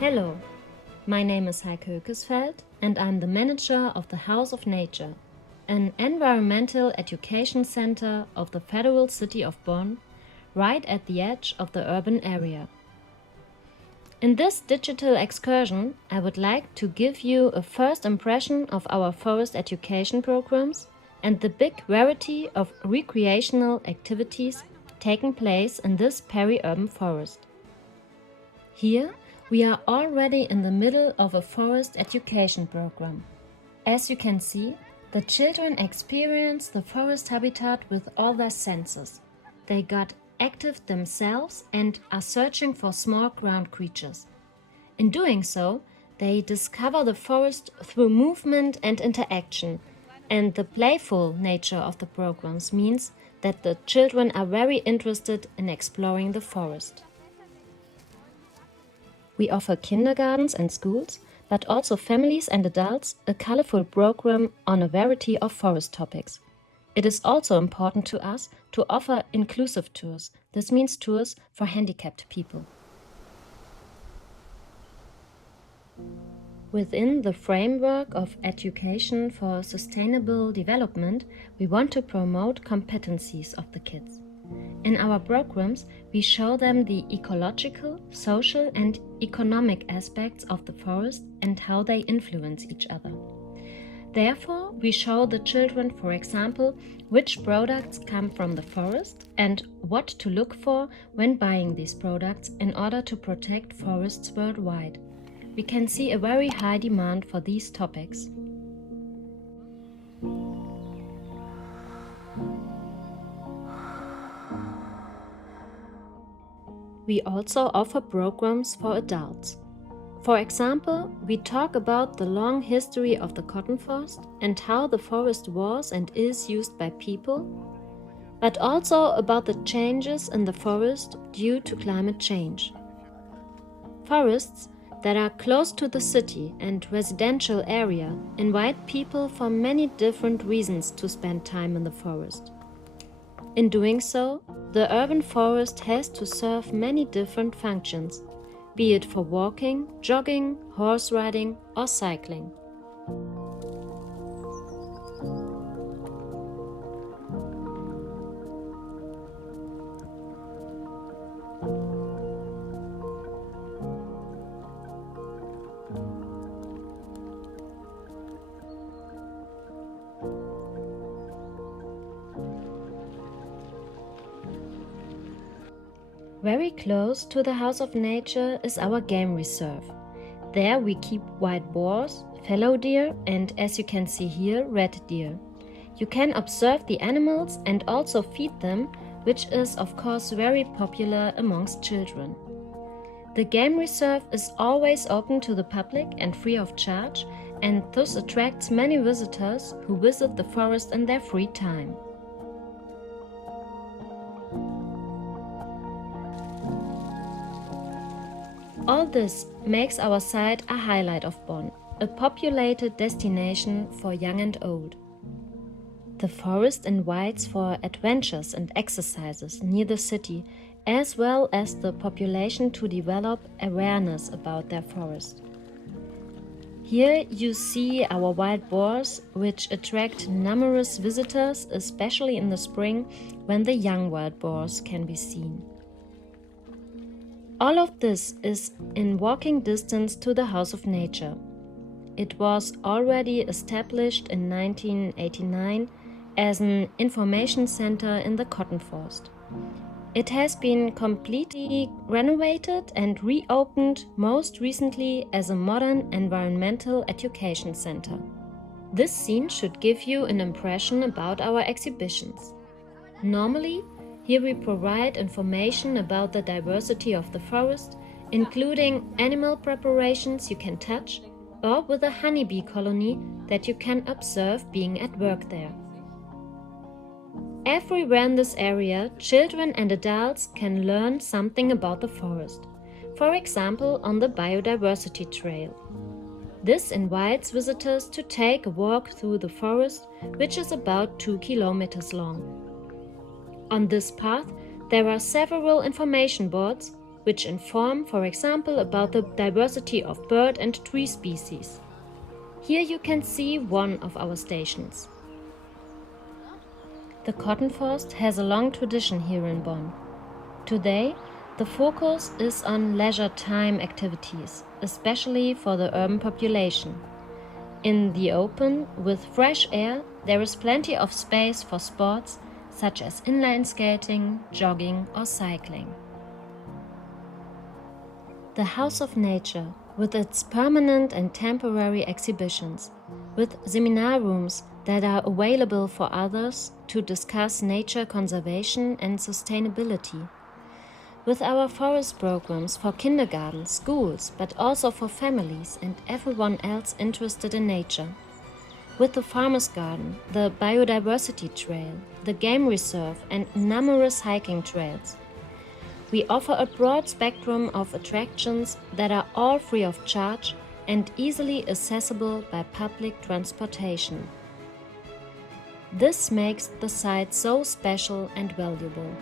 Hello, my name is Heike Hökesfeld and I'm the manager of the House of Nature, an environmental education center of the federal city of Bonn, right at the edge of the urban area. In this digital excursion, I would like to give you a first impression of our forest education programs and the big variety of recreational activities taking place in this peri-urban forest. Here, we are already in the middle of a forest education program. As you can see, the children experience the forest habitat with all their senses. They got active themselves and are searching for small ground creatures. In doing so, they discover the forest through movement and interaction, and the playful nature of the programs means that the children are very interested in exploring the forest. We offer kindergartens and schools, but also families and adults, a colorful program on a variety of forest topics. It is also important to us to offer inclusive tours. This means tours for handicapped people. Within the framework of education for sustainable development, we want to promote competencies of the kids. In our programs, we show them the ecological, social and economic aspects of the forest and how they influence each other. Therefore, we show the children, for example, which products come from the forest and what to look for when buying these products in order to protect forests worldwide. We can see a very high demand for these topics. We also offer programs for adults. For example, we talk about the long history of the cotton forest and how the forest was and is used by people, but also about the changes in the forest due to climate change. Forests that are close to the city and residential area invite people for many different reasons to spend time in the forest. In doing so, the urban forest has to serve many different functions, be it for walking, jogging, horse riding or cycling. Very close to the House of Nature is our game reserve. There we keep wild boars, fallow deer and, as you can see here, red deer. You can observe the animals and also feed them, which is of course very popular amongst children. The game reserve is always open to the public and free of charge, and thus attracts many visitors who visit the forest in their free time. All this makes our site a highlight of Bonn, a populated destination for young and old. The forest invites for adventures and exercises near the city, as well as the population to develop awareness about their forest. Here you see our wild boars, which attract numerous visitors, especially in the spring when the young wild boars can be seen. All of this is in walking distance to the House of Nature. It was already established in 1989 as an information center in the cotton forest. It has been completely renovated and reopened most recently as a modern environmental education center. This scene should give you an impression about our exhibitions. Normally, here we provide information about the diversity of the forest, including animal preparations you can touch, or with a honeybee colony that you can observe being at work there. Everywhere in this area, children and adults can learn something about the forest. For example, on the biodiversity trail. This invites visitors to take a walk through the forest, which is about 2 kilometers long. On this path, there are several information boards which inform, for example, about the diversity of bird and tree species. Here you can see one of our stations. The cotton forest has a long tradition here in Bonn. Today, the focus is on leisure time activities, especially for the urban population. In the open, with fresh air, there is plenty of space for sports such as inline skating, jogging or cycling. The House of Nature, with its permanent and temporary exhibitions, with seminar rooms that are available for others to discuss nature conservation and sustainability, with our forest programs for kindergarten, schools, but also for families and everyone else interested in nature, with the farmer's garden, the biodiversity trail, the game reserve and numerous hiking trails. We offer a broad spectrum of attractions that are all free of charge and easily accessible by public transportation. This makes the site so special and valuable.